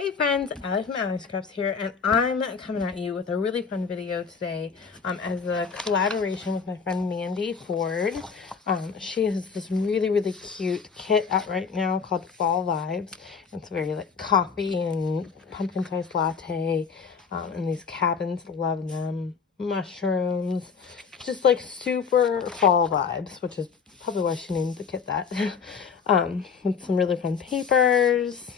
Hey friends, Allie from Allie Scraps here, and I'm coming at you with a really fun video today as a collaboration with my friend Mandy Ford. She has this really cute kit out right now called Fall Vibes. It's very like coffee and pumpkin spice latte, and these cabins, love them, mushrooms, just like super fall vibes, which is probably why she named the kit that. With some really fun papers.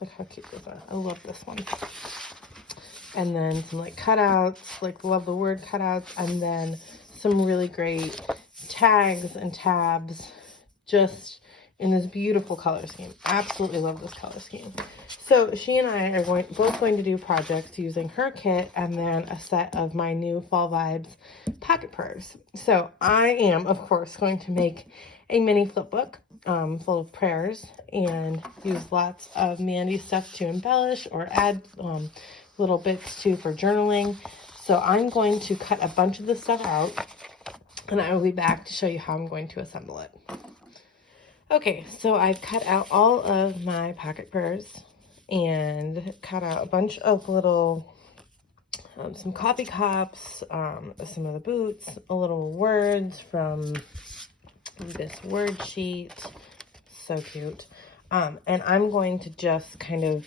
Look how cute this is. I love this one. And then some like cutouts, like love the word cutouts, and then some really great tags and tabs just in this beautiful color scheme. Absolutely love this color scheme. So she and I are both going to do projects using her kit and then a set of my new Fall Vibes pocket prayers. So I am, of course, going to make a mini flip book full of prayers and use lots of Mandy stuff to embellish or add little bits to for journaling. So I'm going to cut a bunch of this stuff out and I will be back to show you how I'm going to assemble it. Okay, so I've cut out all of my pocket prayers and cut out a bunch of little, some coffee cups, some of the boots, a little words from this word sheet. So cute. And I'm going to just kind of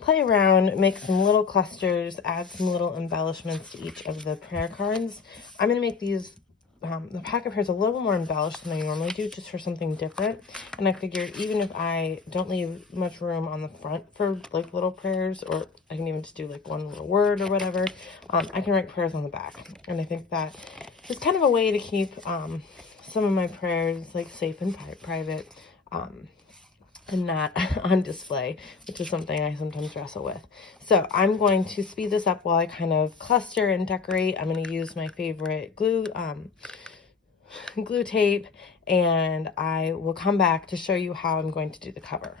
play around, make some little clusters, add some little embellishments to each of the prayer cards. I'm going to make these, the pocket prayers a little more embellished than I normally do, just for something different. And I figured even if I don't leave much room on the front for like little prayers, or I can even just do like one little word or whatever, I can write prayers on the back. And I think that is kind of a way to keep some of my prayers like safe and private. And not on display, which is something I sometimes wrestle with. So I'm going to speed this up while I kind of cluster and decorate. I'm going to use my favorite glue tape, and I will come back to show you how I'm going to do the cover.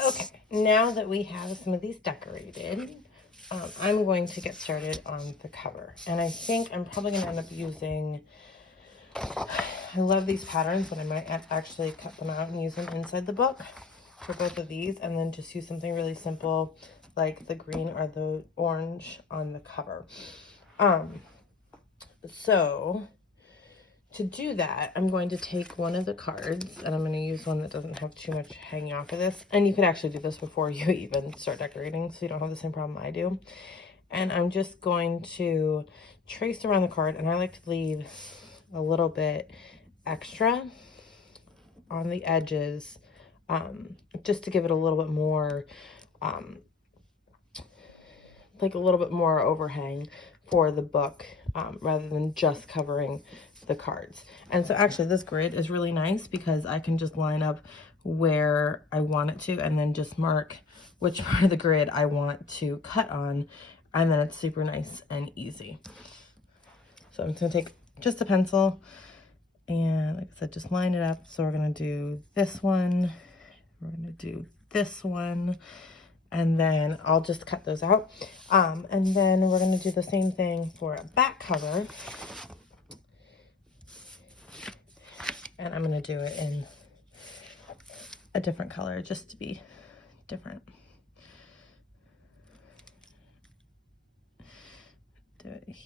Okay, now that we have some of these decorated, I'm going to get started on the cover. And I think I'm probably going to end up using, I love these patterns, but I might actually cut them out and use them inside the book for both of these, and then just use something really simple like the green or the orange on the cover. So to do that, I'm going to take one of the cards, and I'm going to use one that doesn't have too much hanging off of this. And you could actually do this before you even start decorating, so you don't have the same problem I do. And I'm just going to trace around the card, and I like to leave a little bit extra on the edges, just to give it a little bit more, like a little bit more overhang for the book, rather than just covering the cards. And so actually this grid is really nice because I can just line up where I want it to and then just mark which part of the grid I want to cut on, and then it's super nice and easy. So I'm just gonna take just a pencil and, like I said, just line it up. So we're gonna do this one, we're gonna do this one, and then I'll just cut those out. And then we're going to do the same thing for a back cover. And I'm going to do it in a different color just to be different.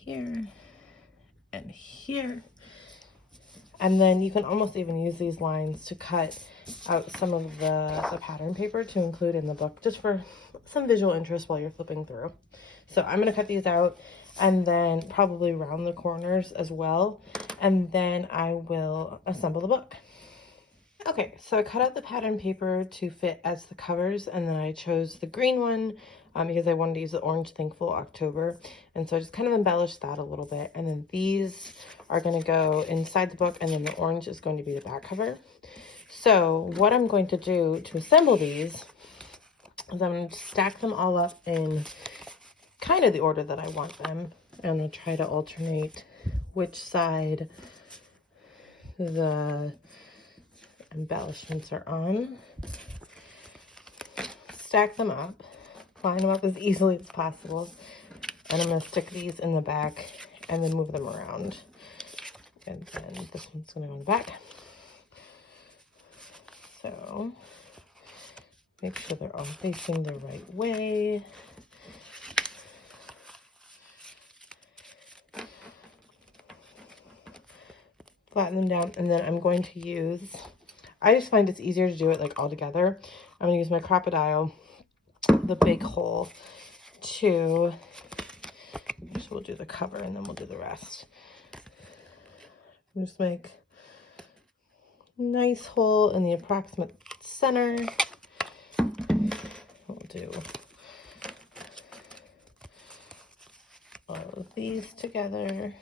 here and here. And then you can almost even use these lines to cut out some of the pattern paper to include in the book, just for some visual interest while you're flipping through. So I'm going to cut these out and then probably round the corners as well. And then I will assemble the book. Okay, so I cut out the pattern paper to fit as the covers, and then I chose the green one because I wanted to use the Orange Thankful October. And so I just kind of embellished that a little bit. And then these are going to go inside the book, and then the orange is going to be the back cover. So what I'm going to do to assemble these is I'm going to stack them all up in kind of the order that I want them. And I'll try to alternate which side the embellishments are on. Stack them up, line them up as easily as possible, and I'm going to stick these in the back and then move them around. And then this one's going to go in the back. So make sure they're all facing the right way. Flatten them down, and then I'm going to use, I just find it's easier to do it like all together. I'm going to use my Crocodile, the big hole, to, so we'll do the cover and then we'll do the rest. Just make a nice hole in the approximate center. We'll do all of these together.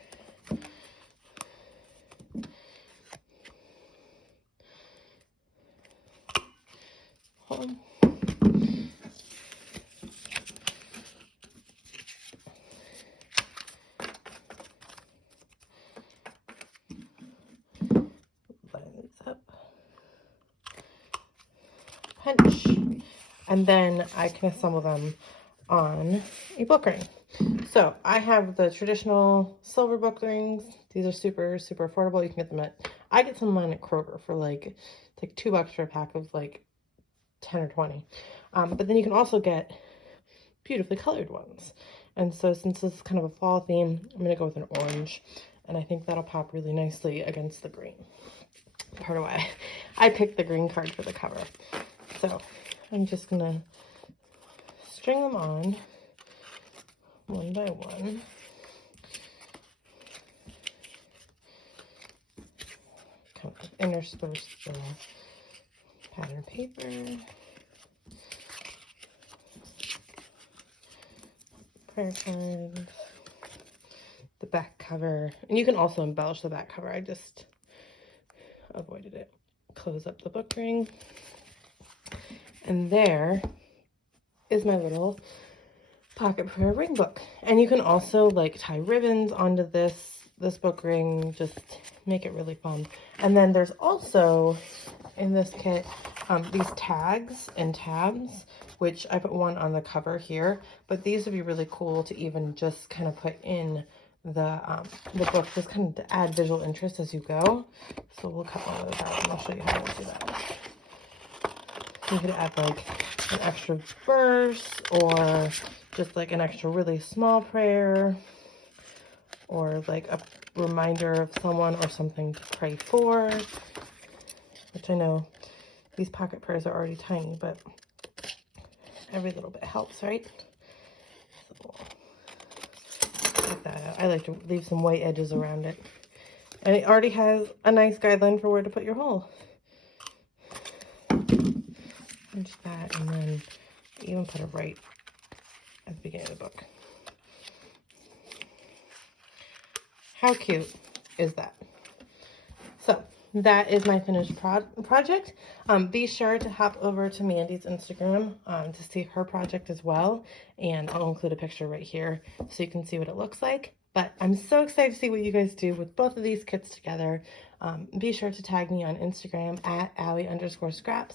Line these up, punch, and then I can assemble them on a book ring. So I have the traditional silver book rings. These are super, super affordable. You can get them I get some of mine at Kroger for it's like $2 for a pack of like 10 or 20. But then you can also get beautifully colored ones. And so since this is kind of a fall theme, I'm going to go with an orange. And I think that'll pop really nicely against the green. Part of why I picked the green card for the cover. So I'm just going to string them on one by one. Kind of intersperse the pattern paper. Prayer cards. The back cover. And you can also embellish the back cover. I just avoided it. Close up the book ring. And there is my little pocket prayer ring book. And you can also like tie ribbons onto this book ring, just make it really fun. And then there's also in this kit these tags and tabs, which I put one on the cover here, but these would be really cool to even just kind of put in the book, just kind of to add visual interest as you go. So we'll cut one of those out and I'll show you how to do that. You could add like an extra verse, or just like an extra really small prayer, or like a reminder of someone or something to pray for, which I know these pocket prayers are already tiny, but every little bit helps, right? So like that. I like to leave some white edges around it. And it already has a nice guideline for where to put your hole. Pinch that, and then even put it right at the beginning of the book. How cute is that? So that is my finished project. Be sure to hop over to Mandy's Instagram to see her project as well. And I'll include a picture right here so you can see what it looks like. But I'm so excited to see what you guys do with both of these kits together. Be sure to tag me on Instagram at Allie_scraps.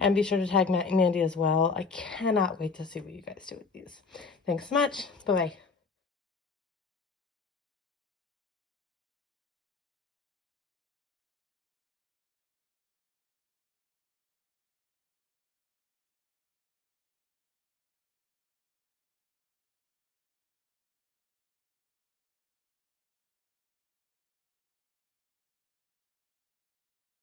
And be sure to tag Mandy as well. I cannot wait to see what you guys do with these. Thanks so much. Bye-bye.